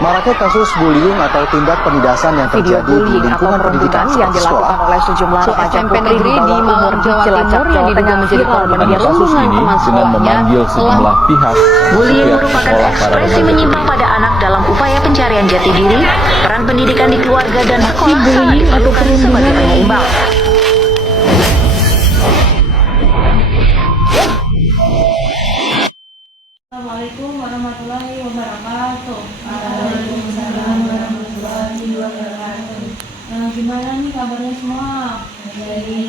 Maraknya kasus bullying atau tindak penindasan yang terjadi di lingkungan pendidikan yang dilakukan oleh sejumlah remaja SMP negeri di Malang, Jawa Timur yang diduga menjadi korban perundungan teman sekolahnya sejumlah pihak. Bullying merupakan ekspresi menyimpang pada anak dalam upaya pencarian jati diri, peran pendidikan di keluarga dan sekolah sangat diperlukan sebagai penyeimbang. Assalamualaikum warahmatullahi wabarakatuh. Waalaikumsalam warahmatullahi wabarakatuh. Gimana nih kabarnya semua? Jadi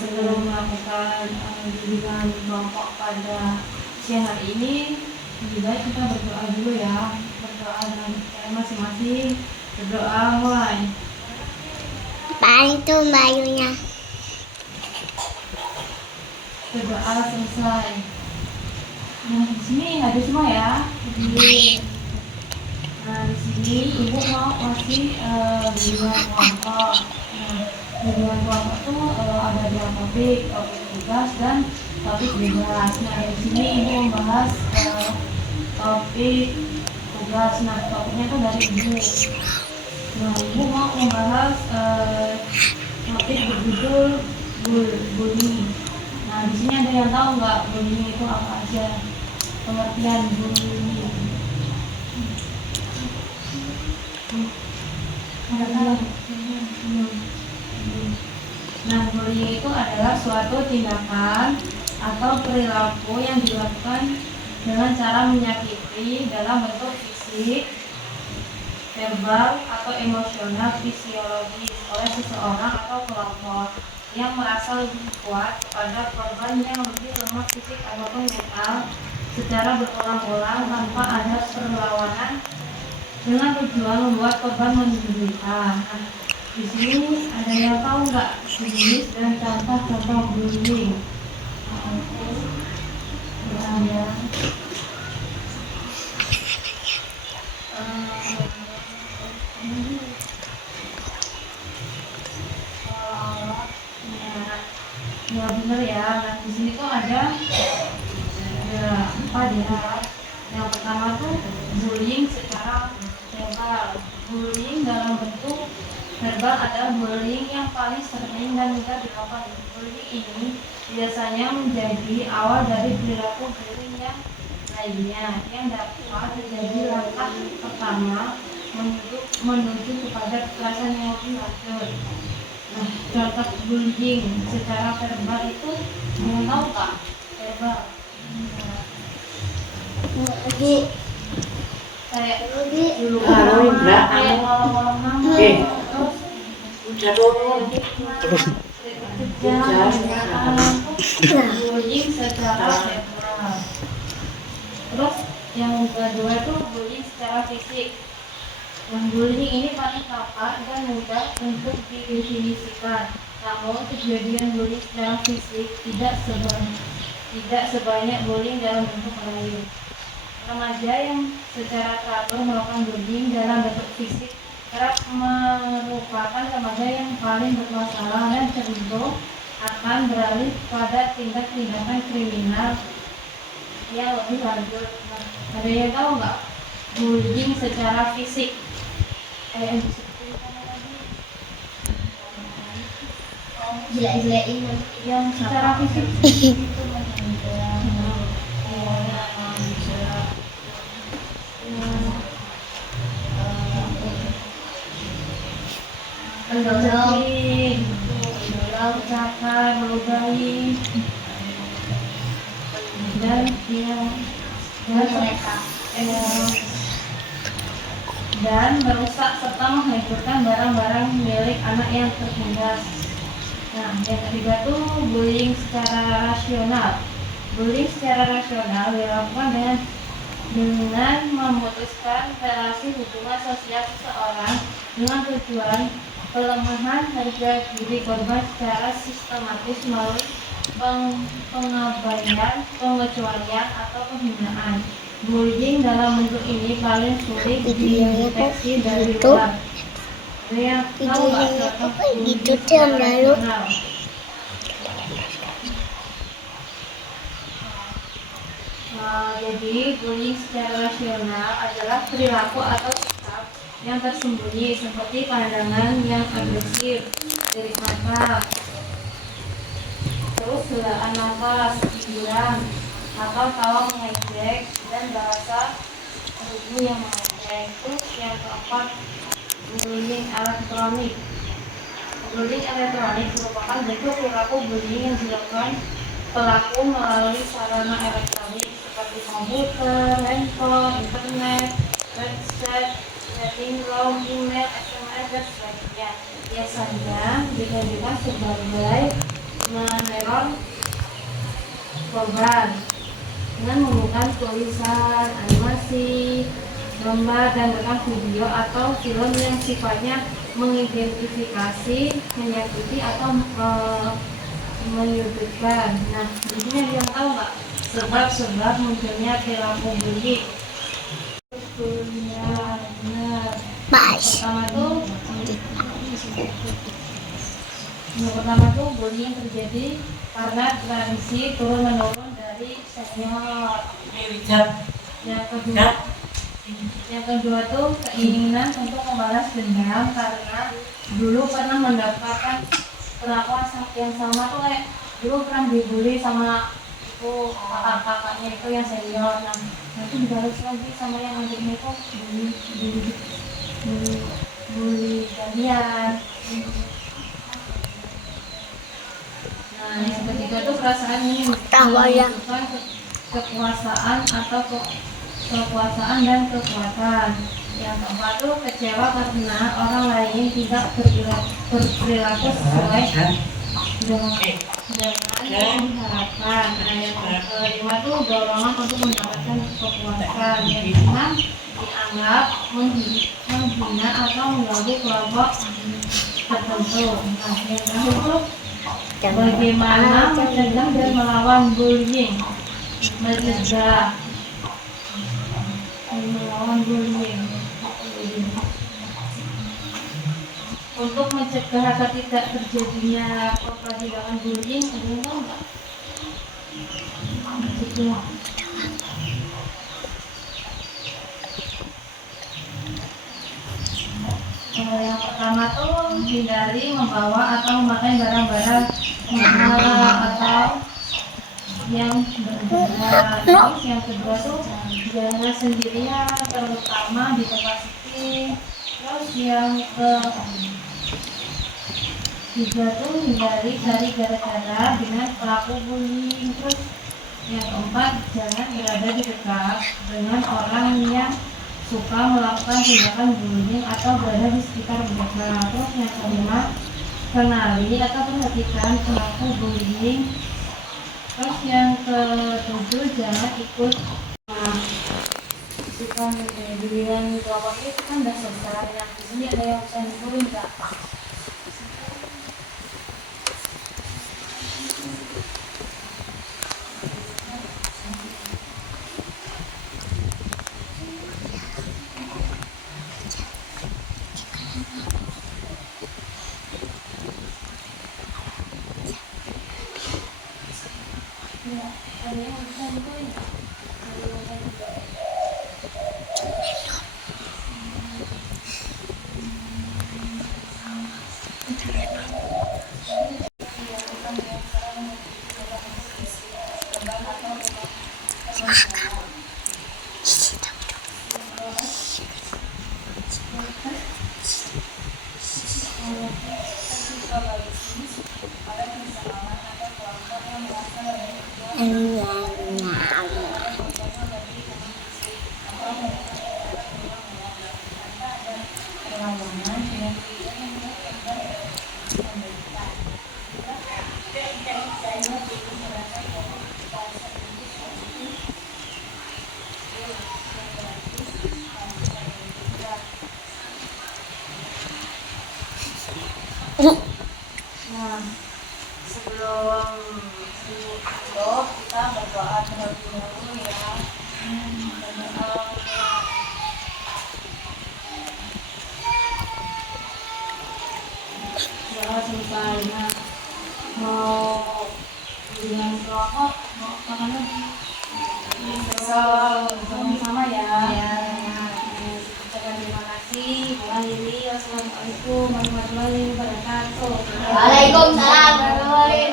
sebelum melakukan bimbingan kelompok pada siang hari ini, lebih baik kita berdoa dulu ya. Berdoa dengan cara masing-masing. Berdoa mulai. Paling itu bayunya. Berdoa selesai. Nah, di sini ada semua ya. Di sini ibu mau kasih bimbingan kelompok. Bimbingan kelompok itu ada dua topik tugas dan topik bebas. Nah, di sini ibu membahas topik tugas. Nah, topiknya itu dari ibu. Nah, ibu mau membahas topik berjudul bullying. Nah, di sini ada yang tahu nggak bullying itu apa aja? Pengertian bullying. Nah, bullying itu adalah suatu tindakan atau perilaku yang dilakukan dengan cara menyakiti dalam bentuk fisik, verbal, atau emosional fisiologis oleh seseorang atau kelompok yang merasa lebih kuat kepada korban yang lebih lemah fisik ataupun mental secara berulang-ulang tanpa ada perlawanan dengan tujuan membuat korban menderita. Nah, di sini ada yang tahu nggak jenis dan contoh bullying? Ya benar ya. Nah, di sini tuh ada empat ya. Yang pertama tuh bullying secara verbal. Bullying dalam bentuk verbal adalah bullying yang paling sering dan mudah dilakukan. Bullying ini biasanya menjadi awal dari perilaku bullying yang lainnya yang dapat terjadi langkah pertama menuju kepada kekerasan yang lebih lanjut. Nah, contoh bullying secara verbal itu mau tahu Kak? Verbal. Lagi. Kayak Dulu. kayak ngolong-ngolong nama. Terus Udah turun. bullying secara verbal. Terus yang kedua itu bullying secara fisik. Yang bullying ini paling gampang dan mudah untuk didefinisikan. Namun kejadian bullying secara fisik tidak sebanyak bullying dalam bentuk lain. Remaja yang secara teratur melakukan bullying dalam bentuk fisik kerap merupakan remaja yang paling bermasalah dan cenderung akan beralih pada tindakan kriminal yang lebih lanjut. Nah, ada yang tahu nggak bullying secara fisik? Jelek-jelekin Yang secara fisik pendodokin, ucapan, meludahi, dan dan merusak serta menghancurkan barang-barang milik anak yang tertindas. Nah, yang ketiga tuh bullying secara rasional. Bullying secara rasional dilakukan dengan dengan memutuskan relasi hubungan sosial seseorang dengan tujuan pelemahan harga diri korban secara sistematis melalui pengabaian, pengecualian, atau penghinaan. Bullying dalam bentuk ini paling sulit dideteksi dari luar. Videonya apa gitu tuh lalu. Jadi bullying secara rasional adalah perilaku atau sikap yang tersembunyi seperti pandangan yang agresif, dari mata, terus helaan nafas, hiburan, atau tawa mengejek, dan bahasa tubuh yang mengejek. Terus yang keempat, bullying elektronik. Bullying elektronik merupakan bentuk perilaku bullying yang dilakukan pelaku melalui sarana elektronik seperti komputer, handphone, internet, website, chatting room, email, SMS, dan sebagainya. Biasanya ditujukan sebagai meneror korban dengan menggunakan tulisan, animasi, gambar, dan rekam video atau film yang sifatnya mengidentifikasi, menyakiti, atau menyudutkan. Nah, di sini ada yang tahu nggak sebab-sebab munculnya perilaku bullying? Benar. Pertama tuh bullying terjadi karena tradisi turun menurun dari senior. Yang kedua tuh keinginan untuk membalas dendam karena dulu pernah mendapatkan perlakuan yang sama tuh, kayak dulu pernah dibully sama itu kakak-kakaknya itu yang senior. Nah, nanti dibalas lagi sama yang adiknya itu bully kalian. Nah, yang ketiga tuh perasaan ini menunjukkan kekuasaan atau kekuasaan dan kekuatan. Yang keempat tuh kecewa karena orang lain tidak berperilaku sesuai dengan yang diharapkan. Nah, yang kelima tuh dorongan untuk mendapatkan kepuasan. Yang keenam dianggap menghina atau mengganggu kelompok tertentu. Nah, yang terakhir tuh bagaimana mencegah dan melawan bullying. Melawan bullying. Untuk mencegah agar tidak terjadinya perbuatan bullying, ada yang tahu nggak? Yang pertama tuh hindari membawa atau memakai barang-barang mahal atau yang berberat. Terus yang kedua tuh jalan sendirian, terutama di tempat sepi. Terus yang ketiga tuh hindari cari gara-gara dengan pelaku bullying. Terus yang keempat, jangan berada di dekat dengan orang yang suka melakukan tindakan bullying atau berada di sekitar mereka. Terus yang kelima, kenali atau perhatikan pelaku bullying. Terus yang ketujuh, jangan ikut ikutan bimbingan kelompok itu kan udah selesai. Yang di sini ada yang bisa ditulis nggak? Ada yang bisa ditulis nggak? Nah, sebelum tutup kita berdoa terlebih dahulu ya. Berdoa. Berdoa selesai. Nah, mau dengan rokok, mau makanan sama-sama ya. Ucapkan terima kasih. Assalamualaikum warahmatullahi wabarakatuh. Waalaikumsalam warahmatullahi